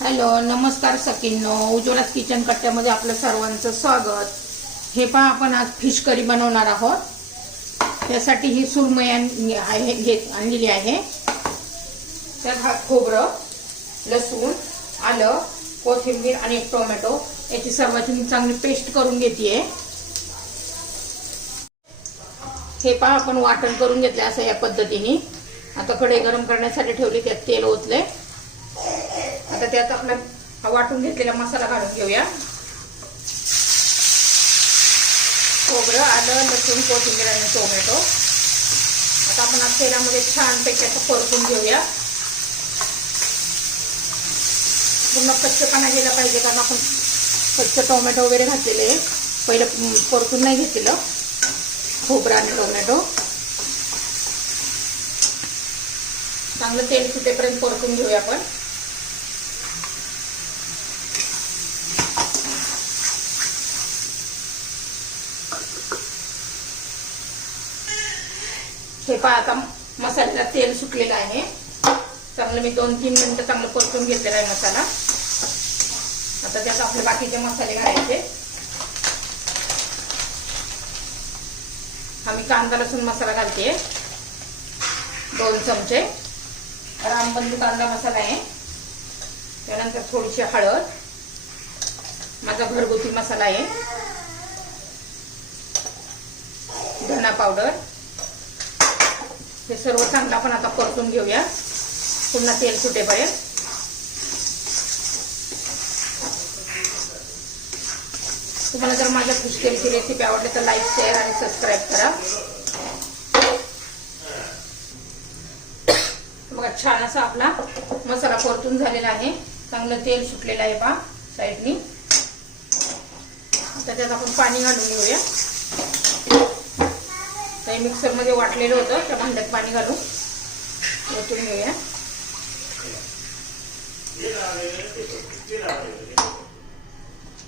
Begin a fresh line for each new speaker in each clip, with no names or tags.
Hello नमस्कार सकिन्नो उज्ज्वलाच kitchen कट्ट्यामध्ये आपलं सर्वांचं स्वागत. हे पहा आपण आज फिश करी बनवणार आहोत. त्यासाठी ही सुरमई आहे घेत आणलेली आहे. त्यात हा खोबरं लसूण आलं कोथिंबीर आणि एक टोमॅटो. याची सर्वांची मी चांगली पेस्ट करून घेते हे पहा आपण वाटण करून घेतलं असं या पद्धतीने. आता कढई गरम करण्यासाठी ठेवली त्यात तेल ओतले आता त्यात आपला हा वाटून घेतलेला मसाला घालून घेऊया. खोबरं आलं लसूण कोथिंबीर आणि टोमॅटो. आता आपण आज तेलामध्ये छानपैकी असं परतून घेऊया. पूर्ण कच्चपणा गेला पाहिजे कारण आपण कच्च टोमॅटो वगैरे घातलेले पहिलं परतून नाही घेतलेलं. खोबरं आणि टोमॅटो. चांगलं तेल सुटेपर्यंत परतून घेऊया आपण. हे पहा आता मसाल्याला तेल सुकलेलं आहे. चांगलं मी दोन तीन मिनटं चांगलं परतून घेतलेला आहे मसाला. आता त्यात आपले बाकीचे मसाले घालायचे. हा मी कांदा लसूण मसाला घालते. दोन चमचे. रामबंधू कांदा मसाला आहे. त्यानंतर थोडीशी हळद. माझा घरगुती मसाला आहे. धना पावडर. हे सर्व चांगलं आपण आता परतून घेऊया. पुन्हा तेल सुटेपर्यंत तुम्हाला जर माझ्या खुशकेलची रेसिपी आवडली तर लाईक शेअर आणि सबस्क्राईब करा. बघा छान असा आपला मसाला परतून झालेला आहे. चांगलं तेल सुटलेलं आहे पहा साईडनी आता त्यात आपण पाणी घालून घेऊया. काही मिक्सरमध्ये वाटलेलं होतं त्या भांड्यात पाणी घालून. ओतून घेऊया.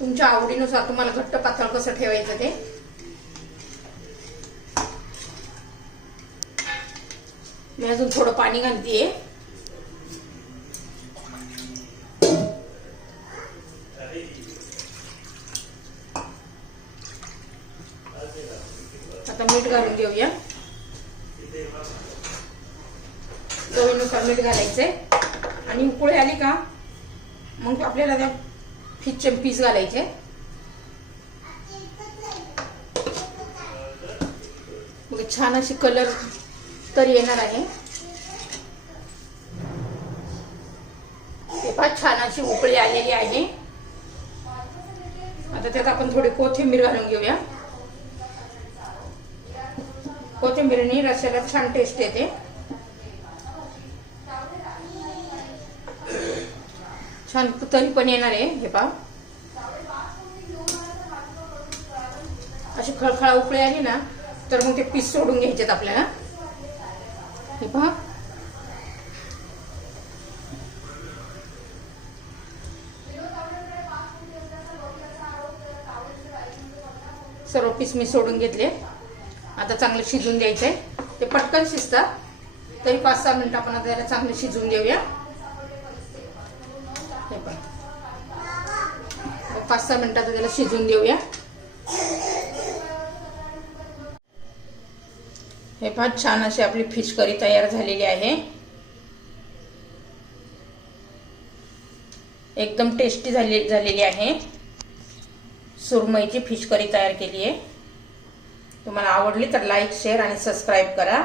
तुमच्या आवडीनुसार तुम्हाला घट्ट पातळ कसं ठेवायचं ते. मी अजून थोडं पाणी घालतीये. आता मीठ घालून घेऊया चवीनुसार मीठ घालायचंय. आणि उकळी आली का मग आपल्याला त्या फिशचे पीस घालायचे. मग छान अशी कलर तर येणार आहे. ते फार छान अशी उकळी आलेली आहे. आता त्यात आपण थोडी कोथिंबीर घालून घेऊया. कोथिंबीरनी रस्याला छान टेस्ट येते. छान तरी पण येणार आहे हे पहा. अशी खळखळा उकळी आली ना तर मग ते पीस सोडून घ्यायचेत आपल्याला. हे पहा. सर्व पीस मी सोडून घेतले. आता चांगलं शिजून आहे ते पटकन शिजतात तरी पाच सहा मिनटं आपण आता त्याला चांगलं शिजून देऊया. हे पण पाच सहा मिनिटात त्याला शिजून देऊया. हे फार छान अशी आपली फिश करी तयार झालेली आहे. एकदम टेस्टी झाली झालेली आहे. सुरमईची फिश करी तयार केली आहे तुम्हाला आवडली तर लाईक शेअर आणि सबस्क्राईब करा.